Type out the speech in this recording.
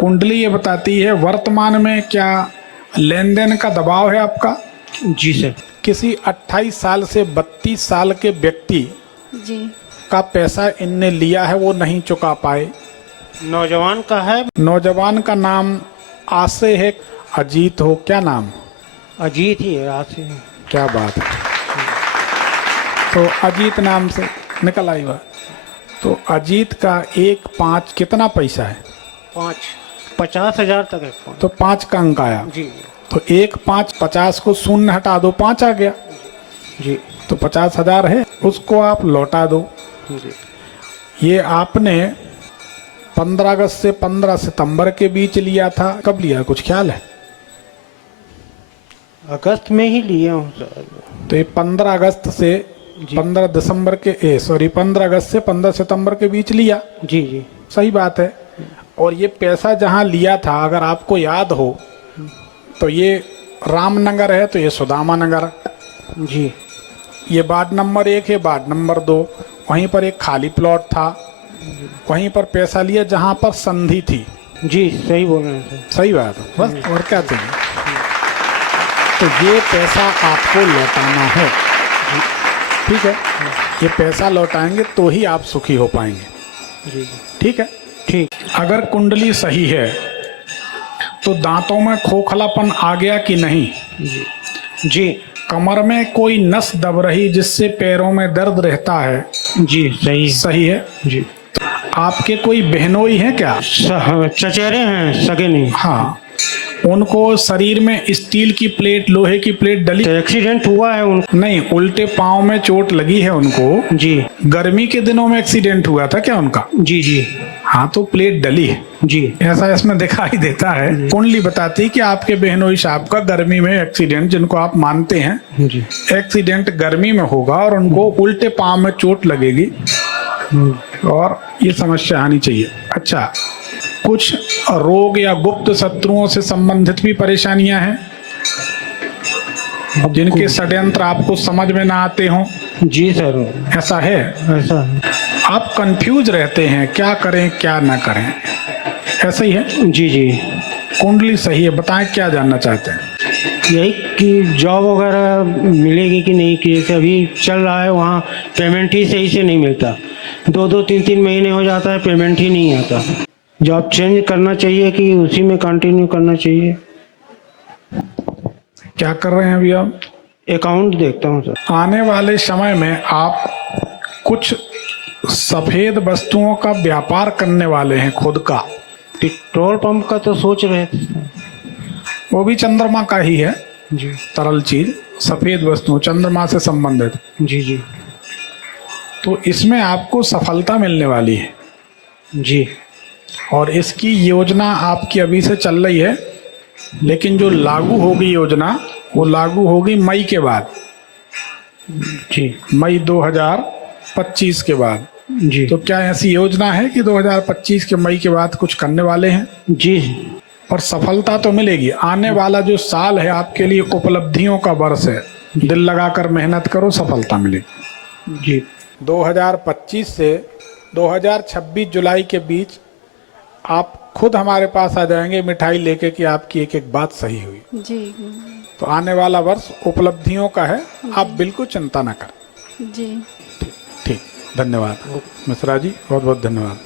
कुंडली ये बताती है वर्तमान में क्या लेन देन का दबाव है आपका? जी सर। किसी 28 साल से 32 साल के व्यक्ति जी। का पैसा इनने लिया है, वो नहीं चुका पाए। नौजवान का है। नौजवान का नाम आसे है, अजीत हो, क्या नाम? अजीत ही है आसे। क्या बात है। तो अजीत नाम से निकल आई बात। तो अजीत का 1-5 कितना पैसा है? 50,000 तक है। तो 5 का अंक आया। जी। तो 1-5 50 को शून्य हटा दो, 5 आ गया। जी। तो 50,000 है, उसको आप लौटा दो। जी। ये आपने 15 अगस्त से 15 सितंबर के बीच लिया था, कब लिया कुछ ख्याल है? अगस्त में ही लिया हूँ सर। तो ये 15 अगस्त से 15 दिसंबर के 15 अगस्त से 15 सितंबर के बीच लिया। जी जी सही बात है। और ये पैसा जहाँ लिया था, अगर आपको याद हो तो ये रामनगर है, तो ये सुदामा नगर। जी। ये वार्ड नंबर 1 है, वार्ड नंबर 2। वहीं पर एक खाली प्लॉट था, वहीं पर पैसा लिया जहाँ पर संधि थी। जी सही बोल रहे हैं सर। सही बात है, बस और क्या चाहिए। तो ये पैसा आपको लौटाना है, ठीक है? ये पैसा लौटाएंगे तो ही आप सुखी हो पाएंगे। जी। ठीक है? ठीक। अगर कुंडली सही है तो दांतों में खोखलापन आ गया कि नहीं? जी। जी। कमर में कोई नस दब रही जिससे पैरों में दर्द रहता है? जी सही। सही है। जी। आपके कोई बहनोई हैं क्या? चचेरे हैं, सगे नहीं। हाँ। उनको शरीर में स्टील की प्लेट, लोहे की प्लेट डली? तो एक्सीडेंट हुआ है उनको? नहीं, उल्टे पाँव में चोट लगी है उनको। जी। गर्मी के दिनों में एक्सीडेंट हुआ था क्या उनका? जी जी। हाँ, तो प्लेट डली है। जी। ऐसा इसमें दिखाई देता है। कुंडली बताती है कि आपके बहनोई साहब का गर्मी में एक्सीडेंट, जिनको आप मानते हैं, जी। एक्सीडेंट गर्मी में होगा और उनको उल्टे पाँव में चोट लगेगी और ये समस्या आनी चाहिए। अच्छा, कुछ रोग या गुप्त शत्रुओं से संबंधित भी परेशानियां हैं जिनके षड्यंत्र आपको समझ में ना आते हों? जी सर। ऐसा है? ऐसा है। आप कंफ्यूज रहते हैं, क्या करें क्या ना करें, ऐसा ही है? जी जी। कुंडली सही है, बताएं क्या जानना चाहते हैं? यही कि जॉब वगैरह मिलेगी कि नहीं, कि जैसे अभी चल रहा है वहाँ पेमेंट ही सही से नहीं मिलता। 2-2 3-3 महीने हो जाता है, पेमेंट ही नहीं आता। जॉब चेंज करना चाहिए कि उसी में कंटिन्यू करना चाहिए? क्या कर रहे हैं अभी आप? अकाउंट देखता हूँ सर। आने वाले समय में आप कुछ सफेद वस्तुओं का व्यापार करने वाले हैं, खुद का। पेट्रोल पंप का तो सोच रहे थे। वो भी चंद्रमा का ही है। जी। तरल चीज, सफेद वस्तु, चंद्रमा से संबंधित। जी जी। तो इसमें आपको सफलता मिलने वाली है। जी। और इसकी योजना आपकी अभी से चल रही है, लेकिन जो लागू होगी योजना, वो लागू होगी मई के बाद। जी। मई 2025 के बाद। जी। तो क्या ऐसी योजना है कि 2025 के मई के बाद कुछ करने वाले हैं? जी। और सफलता तो मिलेगी। आने वाला जो साल है आपके लिए उपलब्धियों का वर्ष है। दिल लगाकर मेहनत करो, सफलता मिलेगी। जी। 2025 से 2026 जुलाई के बीच आप खुद हमारे पास आ जाएंगे मिठाई लेके कि आपकी एक एक बात सही हुई। जी। तो आने वाला वर्ष उपलब्धियों का है, आप बिल्कुल चिंता न करें। जी। ठीक, धन्यवाद मिश्रा जी, बहुत बहुत धन्यवाद।